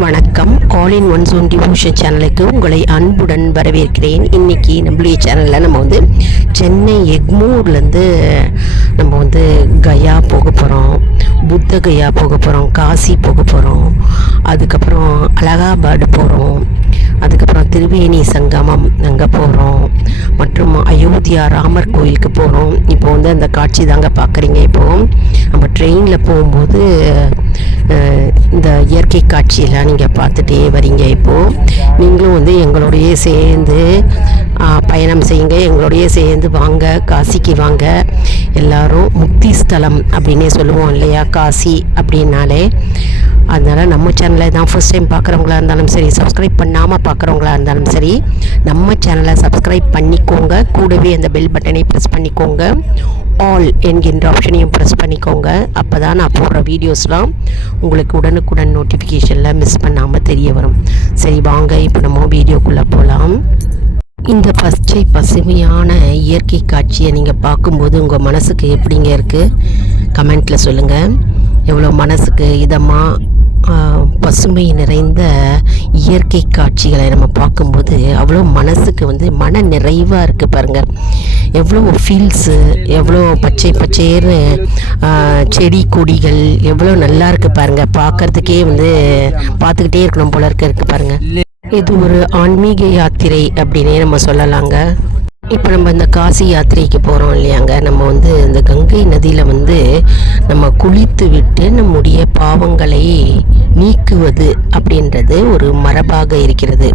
வணக்கம். All in one zone devotion சேனலுக்கு உங்களை அன்புடன் வரவேற்கிறேன். இன்றைக்கி நம்மளுடைய சேனலில் நம்ம சென்னை எக்மூர்லேருந்து நம்ம கயா போக போகிறோம், புத்த கயா போக போகிறோம், காசி போக போகிறோம், அதுக்கப்புறம் அலகாபாடு போகிறோம், அதுக்கப்புறம் திருவேணி சங்கமம் அங்கே போகிறோம், மற்றும் அயோத்தியா ராமர் கோயிலுக்கு போகிறோம். இப்போ அந்த காட்சி தாங்க பார்க்குறீங்க. இப்போது நம்ம ட்ரெயினில் போகும்போது இந்த இயற்கை காட்சியெல்லாம் நீங்கள் பார்த்துட்டே வரீங்க. இப்போது நீங்களும் எங்களோடையே சேர்ந்து பயணம் செய்யுங்க, எங்களோடையே சேர்ந்து வாங்க, காசிக்கு வாங்க. எல்லாரும் முக்தி ஸ்தலம் அப்படின்னே சொல்லுவோம் இல்லையா, காசி அப்படின்னாலே. அதனால் நம்ம சேனலை தான் ஃபர்ஸ்ட் டைம் பார்க்குறவங்களா இருந்தாலும் சரி, சப்ஸ்கிரைப் பண்ணாமல் பார்க்குறவங்களா இருந்தாலும் சரி, நம்ம சேனலை சப்ஸ்கிரைப் பண்ணிக்கோங்க. கூடவே அந்த பெல் பட்டனை ப்ரெஸ் பண்ணிக்கோங்க, ஆல் என்கின்ற ஆப்ஷனையும் ப்ரெஸ் பண்ணிக்கோங்க. அப்போ தான் நான் போடுற வீடியோஸ்லாம் உங்களுக்கு உடனுக்குடன் நோட்டிஃபிகேஷனில் மிஸ் பண்ணாமல் தெரிய வரும். சரி வாங்க, இப்போ நம்ம வீடியோக்குள்ளே போகலாம். இந்த பச்சை பசுமையான இயற்கை காட்சியை நீங்கள் பார்க்கும்போது உங்கள் மனசுக்கு எப்படிங்க இருக்குது? கமெண்ட்டில் சொல்லுங்கள். எவ்வளோ மனசுக்கு இதமாக பசுமை நிறைந்த இயற்கை காட்சிகளை நம்ம பார்க்கும்போது அவ்வளோ மனசுக்கு மன நிறைவாக இருக்குது பாருங்கள். எவ்வளோ ஃபீல்ஸு, எவ்வளோ பச்சை பச்சைன்னு செடி கொடிகள் எவ்வளோ நல்லா இருக்குது பாருங்கள். பார்க்குறதுக்கே பார்த்துக்கிட்டே இருக்கணும் போல இருக்குது பாருங்கள். இது ஒரு ஆன்மீக யாத்திரை அப்படின்னே நம்ம சொல்லலாங்க. இப்போ நம்ம இந்த காசி யாத்திரைக்கு போகிறோம் இல்லையாங்க. நம்ம இந்த கங்கை நதியில் நம்ம குளித்து விட்டு நம்முடைய பாவங்களை நீக்குவது அப்படின்றது ஒரு மரபாக இருக்கிறது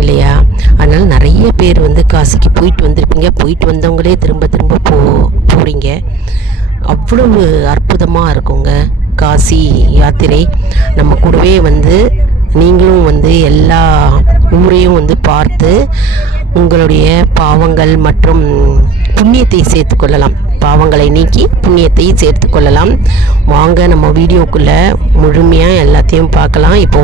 இல்லையா. அதனால் நிறைய பேர் காசிக்கு போயிட்டு வந்திருப்பீங்க. போயிட்டு வந்தவங்களே திரும்ப திரும்ப போகிறீங்க. அவ்வளவு அற்புதமாக இருக்குங்க காசி யாத்திரை. நம்ம கூடவே நீங்களும் எல்லா ஊரையும் பார்த்து உங்களுடைய பாவங்கள் மற்றும் புண்ணியத்தை சேர்த்து கொள்ளலாம். பாவங்களை நீக்கி புண்ணியத்தை சேர்த்து கொள்ளலாம். வாங்க, நம்ம வீடியோக்குள்ளே முழுமையாக எல்லாத்தையும் பார்க்கலாம். இப்போ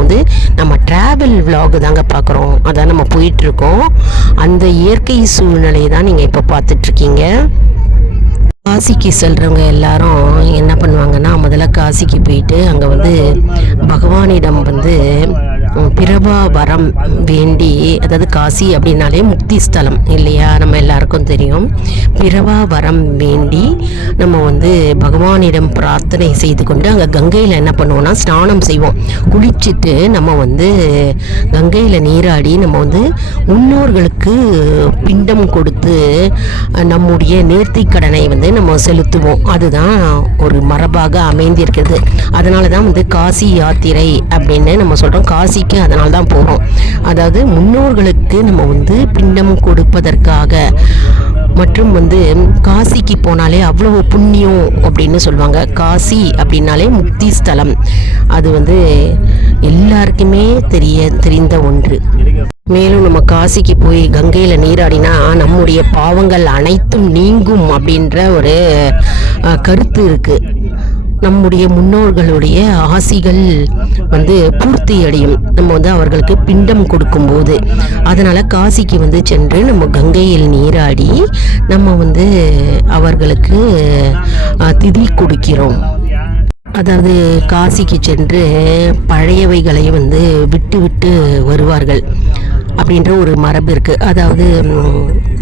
நம்ம ட்ராவல் விலாக் தாங்க பார்க்குறோம். அதான் நம்ம போயிட்டுருக்கோம். அந்த இயற்கை சூழ்நிலை தான் நீங்கள் இப்போ பார்த்துட்ருக்கீங்க. காசிக்கு செல்கிறவங்க எல்லாரும் என்ன பண்ணுவாங்கன்னா, முதல்ல காசிக்கு போயிட்டு அங்கே பகவானிடம் பிறவா வரம் வேண்டி, அதாவது காசி அப்படின்னாலே முக்தி ஸ்தலம் இல்லையா, நம்ம எல்லாருக்கும் தெரியும். பிறவா வரம் வேண்டி நம்ம பகவானிடம் பிரார்த்தனை செய்து கொண்டு அங்கே கங்கையில் என்ன பண்ணுவோம்னா ஸ்நானம் செய்வோம். குளிச்சுட்டு நம்ம கங்கையில் நீராடி நம்ம முன்னோர்களுக்கு பிண்டம் கொடுத்து நம்முடைய நேர்த்திக்கடனை நம்ம செலுத்துவோம். அதுதான் ஒரு மரபாக அமைந்திருக்கிறது. அதனால தான் காசி யாத்திரை அப்படின்னு நம்ம சொல்கிறோம். காசிக்கு அதனால தான் போகிறோம். அதாவது முன்னோர்களுக்கு நம்ம பிண்டம் கொடுப்பதற்காக. மற்றும் காசிக்கு போனாலே அவ்வளவு புண்ணியம் அப்படின்னு சொல்லுவாங்க. காசி அப்படின்னாலே முக்தி ஸ்தலம். அது எல்லாருக்குமே தெரிந்த ஒன்று. மேலும் நம்ம காசிக்கு போய் கங்கையில் நீராடினா நம்முடைய பாவங்கள் அனைத்தும் நீங்கும் அப்படின்ற ஒரு கருத்து இருக்குது. நம்முடைய முன்னோர்களுடைய ஆசிகள் பூர்த்தி அடையும் நம்ம அவர்களுக்கு பிண்டம் கொடுக்கும்போது. அதனால் காசிக்கு சென்று நம்ம கங்கையில் நீராடி நம்ம அவர்களுக்கு திதி கொடுக்கிறோம். அதாவது காசிக்கு சென்று பழையவைகளை விட்டு விட்டு வருவார்கள் அப்படின்ற ஒரு மரபு இருக்குது. அதாவது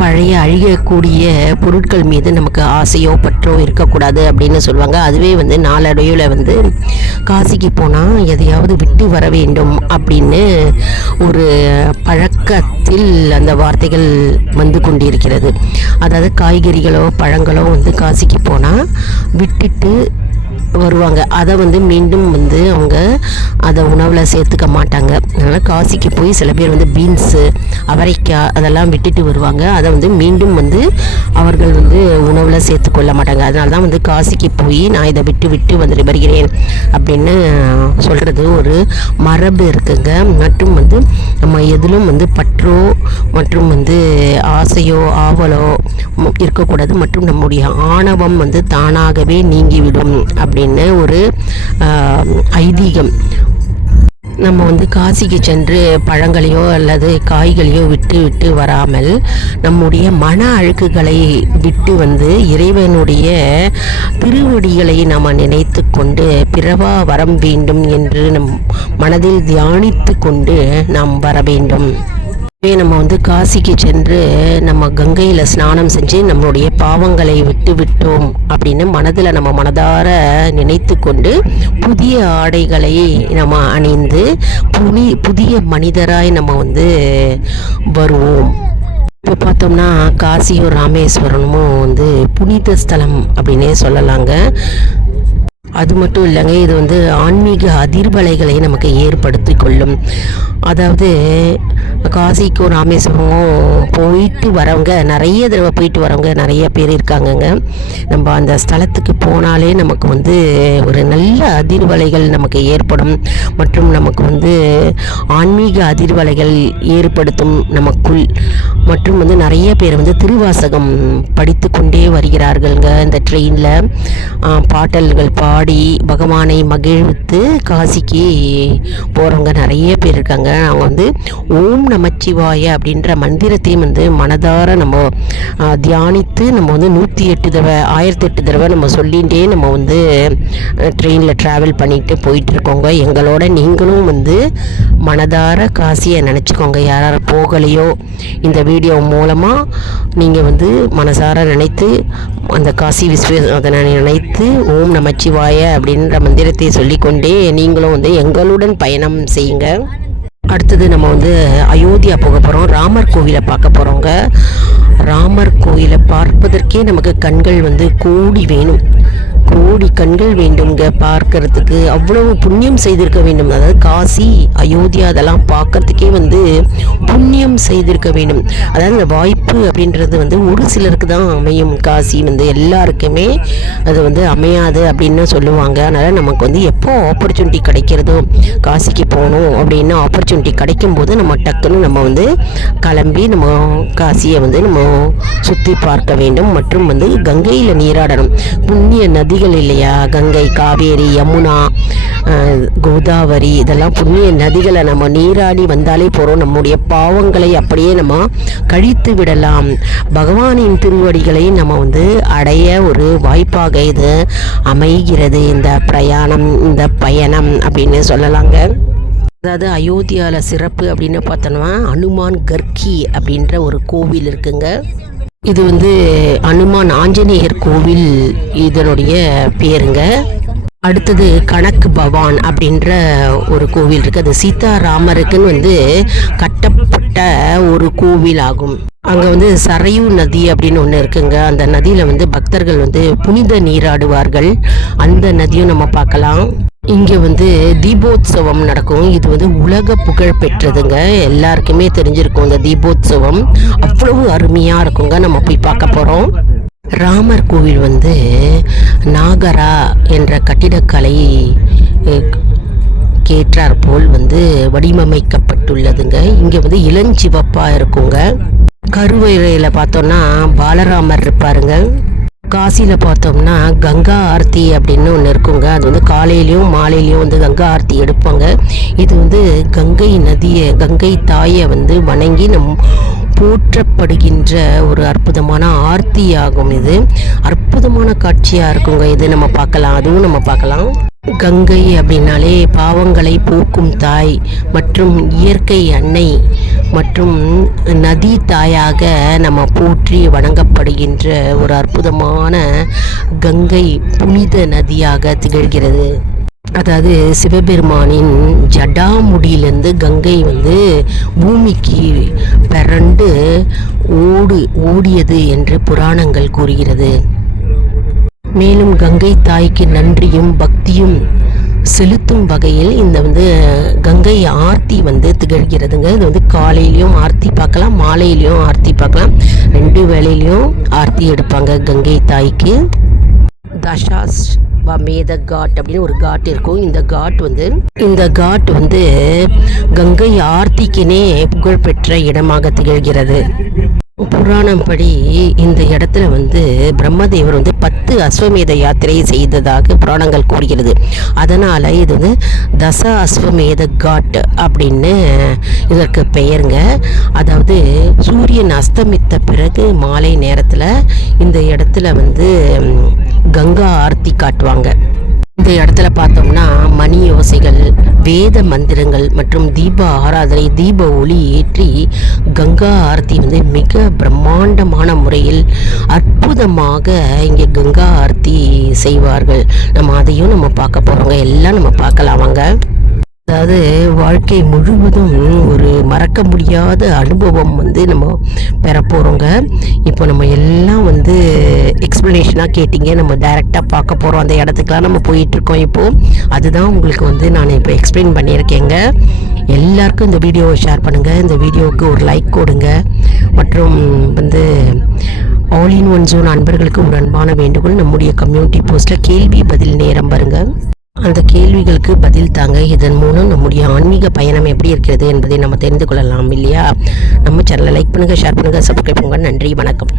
பழைய அழியக்கூடிய பொருட்கள் மீது நமக்கு ஆசையோ பற்றோ இருக்கக்கூடாது அப்படின்னு சொல்லுவாங்க. அதுவே நாளடைவில் காசிக்கு போனால் எதையாவது விட்டு வர வேண்டும் அப்படின்னு ஒரு பழக்கத்தில் அந்த வார்த்தைகள் கொண்டிருக்கிறது. அதாவது காய்கறிகளோ பழங்களோ காசிக்கு போனால் விட்டுட்டு வருவாங்க. அதை மீண்டும் அவங்க அதை உணவில் சேர்த்துக்க மாட்டாங்க. அதனால் காசிக்கு போய் சில பேர் பீன்ஸு, அவரைக்காய் அதெல்லாம் விட்டுட்டு வருவாங்க. அதை மீண்டும் அவர்கள் உணவில் சேர்த்துக்கொள்ள மாட்டாங்க. அதனால தான் காசிக்கு போய் நான் இதை விட்டு வருகிறேன் அப்படின்னு சொல்கிறது ஒரு மரபு இருக்குங்க. மற்றும் நம்ம எதிலும் பற்றோ மற்றும் ஆசையோ ஆவலோ இருக்கக்கூடாது. மற்றும் நம்முடைய ஆணவம் தானாகவே நீங்கிவிடும் அப்படின்னு ஒரு ஐதீகம். நம்ம வந்து காசிக்கு சென்று பழங்களையோ அல்லது காய்களையோ விட்டு விட்டு வராமல் நம்முடைய மன அழுக்குகளை விட்டு வந்து இறைவனுடைய திருவடிகளை நாம் நினைத்து கொண்டு பிறவா வரம் வேண்டும் என்று நம் மனதில் தியானித்து கொண்டு நாம் வர வேண்டும். நம்ம வந்து காசிக்கு சென்று நம்ம கங்கையில் ஸ்நானம் செஞ்சு நம்மளுடைய பாவங்களை விட்டு விட்டோம் அப்படின்னு மனதில் நம்ம மனதார நினைத்து கொண்டு புதிய ஆடைகளை நம்ம அணிந்து புதிய மனிதராய் நம்ம வந்து வருவோம். இப்போ பார்த்தோம்னா காசியும் ராமேஸ்வரமும் வந்து புனித ஸ்தலம் அப்படின்னே சொல்லலாங்க. அது மட்டும் இல்லைங்க, இது வந்து ஆன்மீக அதிர்வலைகளை நமக்கு ஏற்படுத்தி கொள்ளும். அதாவது காசிக்கும் ராமேஸ்வரமும் போயிட்டு வரவங்க, நிறைய தடவை போயிட்டு வரவங்க நிறைய பேர் இருக்காங்கங்க. நம்ம அந்த ஸ்தலத்துக்கு போனாலே நமக்கு வந்து ஒரு நல்ல அதிர்வலைகள் நமக்கு ஏற்படும் மற்றும் நமக்கு வந்து ஆன்மீக அதிர்வலைகள் ஏற்படுத்தும் நமக்குள். மற்றும் வந்து நிறைய பேர் வந்து திருவாசகம் படித்து கொண்டே வருகிறார்கள்ங்க. இந்த ட்ரெயினில் பாடல்கள் பாடி பகவானை மகிழ்வித்து காசிக்கு போகிறவங்க நிறைய பேர் இருக்காங்க. அவங்க வந்து ஓம் நமச்சிவாய அப்படின்ற மந்திரத்தையும் வந்து மனதார நம்ம தியானித்து நம்ம வந்து 108 தடவை 1008 தடவை நம்ம சொல்லிகிட்டே நம்ம வந்து ட்ரெயினில் ட்ராவல் பண்ணிட்டு போயிட்டுருக்கோங்க. எங்களோட நீங்களும் வந்து மனதார காசியை நினச்சிக்கோங்க. யார் போகலையோ இந்த வீடியோ மூலமாக நீங்கள் வந்து மனசார நினைத்து அந்த காசி விஸ்வநாதனை நினைத்து ஓம் நமச்சிவாய அப்படின்ற மந்திரத்தை சொல்லிக்கொண்டே நீங்களும் வந்து எங்களுடன் பயணம் செய்யுங்க. அடுத்தது நம்ம வந்து அயோத்தியா போக போகிறோம். ராமர் கோவிலை பார்க்க போகிறோங்க. ராமர் கோயிலை பார்ப்பதற்கே நமக்கு கண்கள் வந்து கோடி வேணும், கோடி கண்கள் வேண்டுங்க பார்க்கறதுக்கு. அவ்வளவு புண்ணியம் செய்திருக்க வேண்டும். அதாவது காசி அயோத்தியா அதெல்லாம் பார்க்கறதுக்கே வந்து புண்ணியம் செய்திருக்க வேண்டும். அதாவது இந்த வாய்ப்பு அப்படின்றது வந்து ஒரு சிலருக்கு தான் அமையும். காசி வந்து எல்லாருக்குமே அது வந்து அமையாது அப்படின்னு சொல்லுவாங்க. அதனால் நமக்கு வந்து எப்போ ஆப்பர்ச்சுனிட்டி கிடைக்கிறதோ காசிக்கு போகணும் அப்படின்னு ஆப்பர்ச்சுனிட்டி கிடைக்கும்போது நம்ம டக்குன்னு நம்ம வந்து கிளம்பி நம்ம காசியை வந்து நம்ம சுற்றி பார்க்க வேண்டும். மற்றும் வந்து கங்கையில் நீராடணும். புண்ணிய நதிகள் இல்லையா, கங்கை, காவேரி, யமுனா, கோதாவரி, இதெல்லாம் புண்ணிய நதிகளை நம்ம நீராடி வந்தாலே போகிறோம். நம்முடைய பாவங்களை அப்படியே நம்ம கழித்து விடலாம். பகவானின் திருவடிகளை நம்ம வந்து அடைய ஒரு வாய்ப்பாக இது அமைகிறது இந்த பிரயாணம், இந்த பயணம் அப்படின்னு சொல்லலாங்க. அதாவது அயோத்தியாவில் சிறப்பு அப்படின்னு பார்த்தோம்னா அனுமான் கர்கி அப்படின்ற ஒரு கோவில் இருக்குங்க. இது வந்து அனுமான் ஆஞ்சநேயர் கோவில் இதனுடைய பேருங்க. அடுத்தது கணக்கு பவான் அப்படின்ற ஒரு கோவில் இருக்குது. அது சீதாராமருக்குன்னு வந்து கட்டப்பட்ட ஒரு கோவில் ஆகும். அங்கே வந்து சரையு நதி அப்படின்னு ஒன்று இருக்குங்க. அந்த நதியில் வந்து பக்தர்கள் வந்து புனித நீராடுவார்கள். அந்த நதியும் நம்ம பார்க்கலாம். இங்கே வந்து தீபோத்சவம் நடக்கும். இது வந்து உலக புகழ் பெற்றதுங்க. எல்லாருக்குமே தெரிஞ்சிருக்கும் இந்த தீபோத்சவம். அவ்வளவு அருமையாக இருக்குங்க. நம்ம போய் பார்க்க போகிறோம். ராமர் கோவில் வந்து நாகரா என்ற கட்டிடக்கலை கேட்டார் போல் வந்து வடிவமைக்கப்பட்டுள்ளதுங்க. இங்கே வந்து இளஞ்சிவப்பாக இருக்குங்க. கருவறையில் பார்த்தோம்னா பாலராமர் இருப்பாருங்க. காசியில் பார்த்தோம்னா கங்கா ஆர்த்தி அப்படின்னு ஒன்று இருக்குங்க. அது வந்து காலையிலையும் மாலையிலையும் வந்து கங்கா ஆர்த்தி எடுப்பாங்க. இது வந்து கங்கை நதியை, கங்கை தாயை வந்து வணங்கி போற்றப்படுகின்ற ஒரு அற்புதமான ஆர்த்தி ஆகும். இது அற்புதமான காட்சியாக இருக்குங்க. இது நம்ம பார்க்கலாம், அதுவும் நம்ம பார்க்கலாம். கங்கை அப்படின்னாலே பாவங்களை போக்கும் தாய் மற்றும் இயற்கை அன்னை மற்றும் நதி தாயாக நம்ம போற்றி வணங்கப்படுகின்ற ஒரு அற்புதமான கங்கை புனித நதியாக திகழ்கிறது. அதாவது சிவபெருமானின் ஜடாமுடியிலிருந்து கங்கை வந்து பூமிக்கு பிறண்டு ஓடியது என்று புராணங்கள் கூறுகிறது. மேலும் கங்கை தாய்க்கு நன்றியும் பக்தியும் செலுத்தும் வகையில் இந்த வந்து கங்கை ஆர்த்தி வந்து திகழ்கிறதுங்க. இது வந்து காலையிலையும் ஆர்த்தி பார்க்கலாம், மாலையிலையும் ஆர்த்தி பார்க்கலாம். 2 வேளையிலையும் ஆர்த்தி எடுப்பாங்க கங்கை தாய்க்கு. தசாஸ் மேத காட் அப்படின்னு ஒரு காட் இருக்கும். இந்த காட் வந்து கங்கை ஆர்த்திக்கினே புகழ்பெற்ற இடமாக திகழ்கிறது. புராணம் படி இந்த இடத்துல வந்து பிரம்மதேவர் வந்து 10 அஸ்வமேத யாத்திரை செய்ததாக புராணங்கள் கூறுகிறது. அதனால் இது வந்து தச அஸ்வமேத காட் அப்படின்னு இதற்கு பெயருங்க. அதாவது சூரியன் அஸ்தமித்த பிறகு மாலை நேரத்தில் இந்த இடத்துல வந்து கங்கா ஆர்த்தி காட்டுவாங்க. இந்த இடத்துல பார்த்தோம்னா மணி யோசைகள், வேத மந்திரங்கள் மற்றும் தீப ஆராதனை, தீப ஒளி ஏற்றி கங்கா ஆர்த்தி வந்து மிக பிரம்மாண்டமான முறையில் அற்புதமாக இங்கே கங்கா ஆர்த்தி செய்வார்கள். நம்ம அதையும் நம்ம பார்க்க போகிறோங்க. எல்லாம் நம்ம பார்க்கலாம் வாங்க. அதாவது வாழ்க்கை முழுவதும் ஒரு மறக்க முடியாத அனுபவம் வந்து நம்ம பெற போகிறோங்க. இப்போ நம்ம எல்லாம் வந்து எக்ஸ்ப்ளனேஷனாக கேட்டிங்க, நம்ம டைரெக்டாக பார்க்க போகிறோம். அந்த இடத்துக்குலாம் நம்ம போயிட்டுருக்கோம். இப்போது அதுதான் உங்களுக்கு வந்து நான் இப்போ எக்ஸ்பிளைன் பண்ணியிருக்கேங்க. எல்லாருக்கும் இந்த வீடியோவை ஷேர் பண்ணுங்கள். இந்த வீடியோவுக்கு ஒரு லைக் கொடுங்க. மற்றும் வந்து ஆல் இன் ஒன் ஜோன் அன்பர்களுக்கு ஒரு அன்பான வேண்டுகோள், நம்முடைய கம்யூனிட்டி போஸ்ட்டில் கேள்வி பதில் நேரம் பாருங்க. அந்த கேள்விகளுக்கு பதில் தாங்க. இதன் மூலம் நம்முடைய ஆன்மீக பயணம் எப்படி இருக்கிறது என்பதை நம்ம தெரிந்து கொள்ளலாம் இல்லையா? நம்ம சேனலை லைக் பண்ணுங்கள், ஷேர் பண்ணுங்கள், சப்ஸ்கிரைப் பண்ணுங்கள். நன்றி, வணக்கம்.